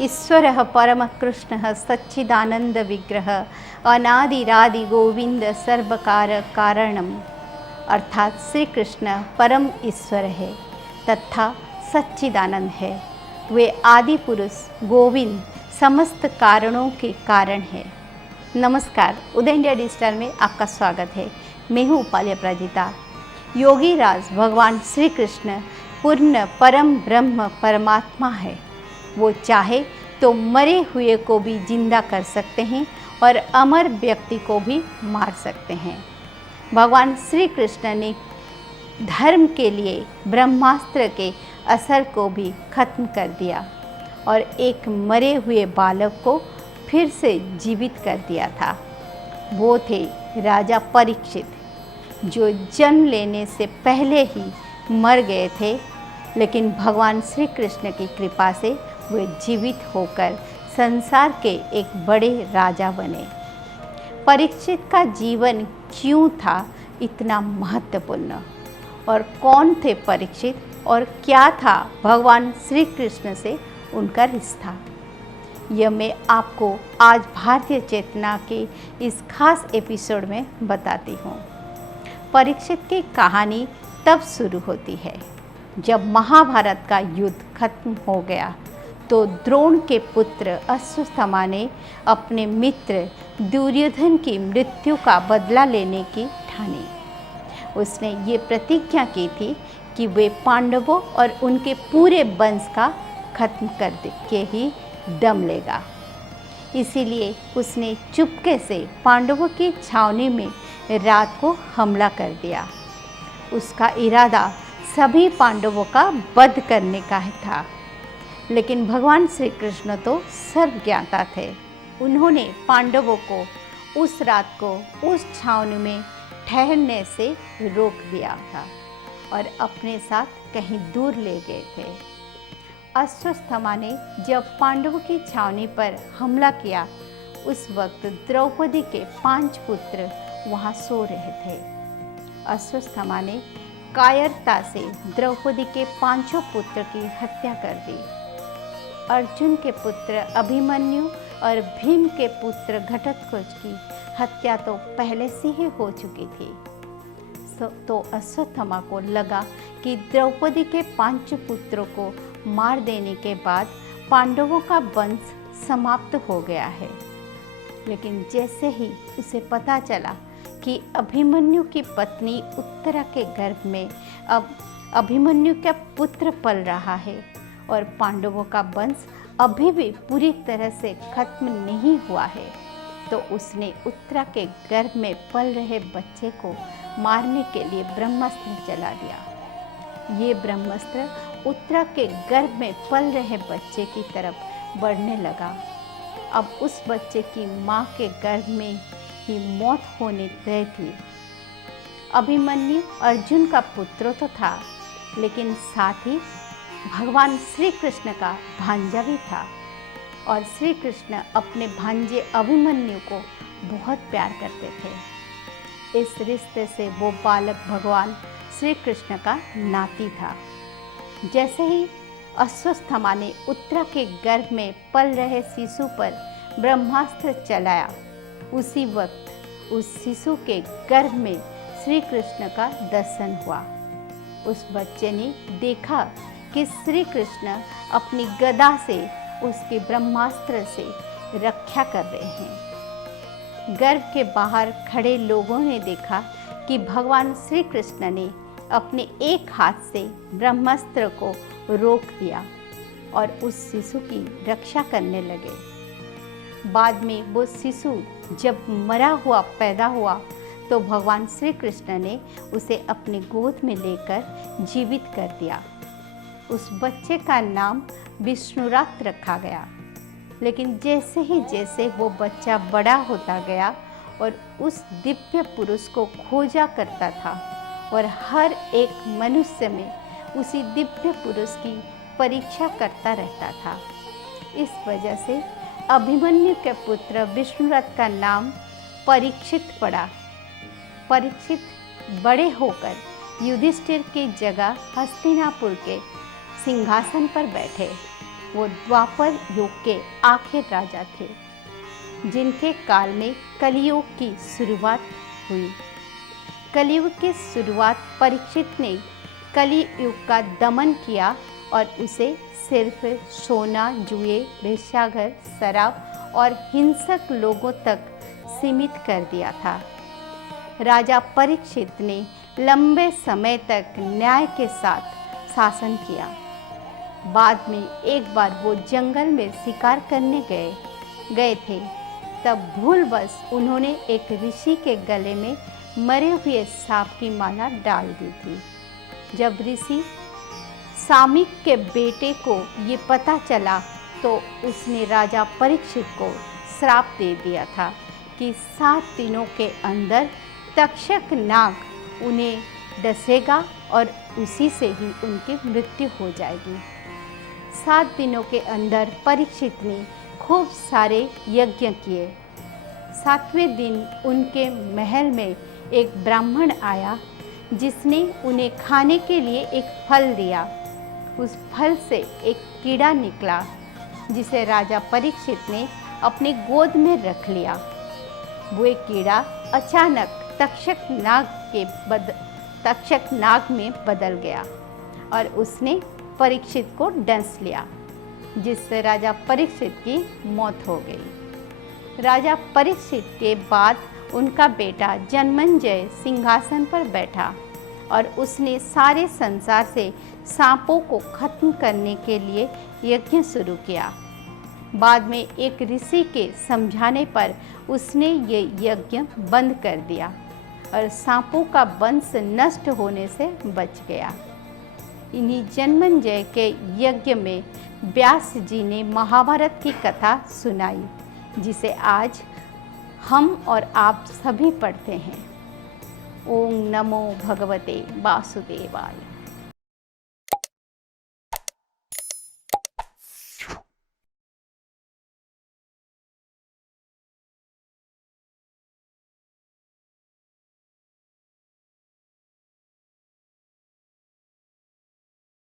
ईश्वरः परमकृष्णः सच्चिदानंद विग्रह अनादिरादि गोविंद सर्वकार कारणम। अर्थात श्री कृष्ण परम ईश्वर है तथा सच्चिदानंद है। वे आदि पुरुष गोविंद समस्त कारणों के कारण है। नमस्कार, उदय इंडिया डिजिटल में आपका स्वागत है। मैं हूँ उपाल्य प्रजिता। योगी राज भगवान श्री कृष्ण पूर्ण परम ब्रह्म परमात्मा है। वो चाहे तो मरे हुए को भी जिंदा कर सकते हैं और अमर व्यक्ति को भी मार सकते हैं। भगवान श्री कृष्ण ने धर्म के लिए ब्रह्मास्त्र के असर को भी खत्म कर दिया और एक मरे हुए बालक को फिर से जीवित कर दिया था। वो थे राजा परीक्षित, जो जन्म लेने से पहले ही मर गए थे, लेकिन भगवान श्री कृष्ण की कृपा से वे जीवित होकर संसार के एक बड़े राजा बने। परीक्षित का जीवन क्यों था इतना महत्वपूर्ण, और कौन थे परीक्षित और क्या था भगवान श्री कृष्ण से उनका रिश्ता, यह मैं आपको आज भारतीय चेतना के इस खास एपिसोड में बताती हूँ। परीक्षित की कहानी तब शुरू होती है जब महाभारत का युद्ध खत्म हो गया तो द्रोण के पुत्र अश्वत्थामा ने अपने मित्र दुर्योधन की मृत्यु का बदला लेने की ठानी। उसने ये प्रतिज्ञा की थी कि वे पांडवों और उनके पूरे वंश का खत्म कर के ही दम लेगा। इसीलिए उसने चुपके से पांडवों की छावनी में रात को हमला कर दिया। उसका इरादा सभी पांडवों का वध करने का था, लेकिन भगवान श्री कृष्ण तो सर्वज्ञाता थे। उन्होंने पांडवों को उस रात को उस छावनी में ठहरने से रोक दिया था और अपने साथ कहीं दूर ले गए थे। अश्वत्थामा ने जब पांडवों की छावनी पर हमला किया, उस वक्त द्रौपदी के 5 पुत्र वहां सो रहे थे। अश्वत्थामा ने कायरता से द्रौपदी के 5 पुत्र की हत्या कर दी। अर्जुन के पुत्र अभिमन्यु और भीम के पुत्र घटोत्कच की हत्या तो पहले से ही हो चुकी थी। तो अश्वत्थामा को लगा कि द्रौपदी के 5 पुत्रों को मार देने के बाद पांडवों का वंश समाप्त हो गया है। लेकिन जैसे ही उसे पता चला कि अभिमन्यु की पत्नी उत्तरा के गर्भ में अब अभिमन्यु का पुत्र पल रहा है और पांडवों का वंश अभी भी पूरी तरह से खत्म नहीं हुआ है, तो उसने उत्तरा के गर्भ में पल रहे बच्चे को मारने के लिए ब्रह्मास्त्र चला दिया। ये ब्रह्मास्त्र उत्तरा के गर्भ में पल रहे बच्चे की तरफ बढ़ने लगा। अब उस बच्चे की माँ के गर्भ में ही मौत होने तय थी। अभिमन्यु अर्जुन का पुत्र तो था, लेकिन साथ ही भगवान श्री कृष्ण का भांजा भी था, और श्री कृष्ण अपने भांजे अभिमन्यु को बहुत प्यार करते थे। इस रिश्ते से वो बालक भगवान श्री कृष्ण का नाती था। जैसे ही अश्वत्थामा ने उत्तरा के गर्भ में पल रहे शिशु पर ब्रह्मास्त्र चलाया, उसी वक्त उस शिशु के गर्भ में श्री कृष्ण का दर्शन हुआ। उस बच्चे ने देखा कि श्री कृष्ण अपनी गदा से उसके ब्रह्मास्त्र से रक्षा कर रहे हैं। गर्भ के बाहर खड़े लोगों ने देखा कि भगवान श्री कृष्ण ने अपने एक हाथ से ब्रह्मास्त्र को रोक दिया और उस शिशु की रक्षा करने लगे। बाद में वो शिशु जब मरा हुआ पैदा हुआ तो भगवान श्री कृष्ण ने उसे अपनी गोद में लेकर जीवित कर दिया। उस बच्चे का नाम विष्णुरथ रखा गया। लेकिन जैसे वो बच्चा बड़ा होता गया और उस दिव्य पुरुष को खोजा करता था, और हर एक मनुष्य में उसी दिव्य पुरुष की परीक्षा करता रहता था। इस वजह से अभिमन्यु के पुत्र विष्णुरथ का नाम परीक्षित पड़ा। परीक्षित बड़े होकर युधिष्ठिर की जगह हस्तिनापुर के सिंहासन पर बैठे वो द्वापर युग के आखिर राजा थे, जिनके काल में कलियुग की शुरुआत हुई। कलियुग की शुरुआत परीक्षित ने कलियुग का दमन किया और उसे सिर्फ सोना, जुए, वेश्याघर, शराब और हिंसक लोगों तक सीमित कर दिया था। राजा परीक्षित ने लंबे समय तक न्याय के साथ शासन किया। बाद में एक बार वो जंगल में शिकार करने गए थे। तब भूलवश उन्होंने एक ऋषि के गले में मरे हुए सांप की माला डाल दी थी। जब ऋषि सामिक के बेटे को ये पता चला तो उसने राजा परीक्षित को श्राप दे दिया था कि 7 दिनों के अंदर तक्षक नाग उन्हें डसेगा और उसी से ही उनकी मृत्यु हो जाएगी। 7 दिनों के अंदर परीक्षित ने खूब सारे यज्ञ किए। 7वें दिन उनके महल में एक ब्राह्मण आया, जिसने उन्हें खाने के लिए एक फल दिया। उस फल से एक कीड़ा निकला, जिसे राजा परीक्षित ने अपनी गोद में रख लिया। वो एक कीड़ा अचानक तक्षक नाग में बदल गया और उसने परीक्षित को डंस लिया, जिससे राजा परीक्षित की मौत हो गई। राजा परीक्षित के बाद उनका बेटा जन्मेंजय सिंहासन पर बैठा और उसने सारे संसार से सांपों को खत्म करने के लिए यज्ञ शुरू किया। बाद में एक ऋषि के समझाने पर उसने ये यज्ञ बंद कर दिया और सांपों का वंश नष्ट होने से बच गया। इन्हीं जन्मेंजय के यज्ञ में व्यास जी ने महाभारत की कथा सुनाई, जिसे आज हम और आप सभी पढ़ते हैं। ओम नमो भगवते वासुदेवाय।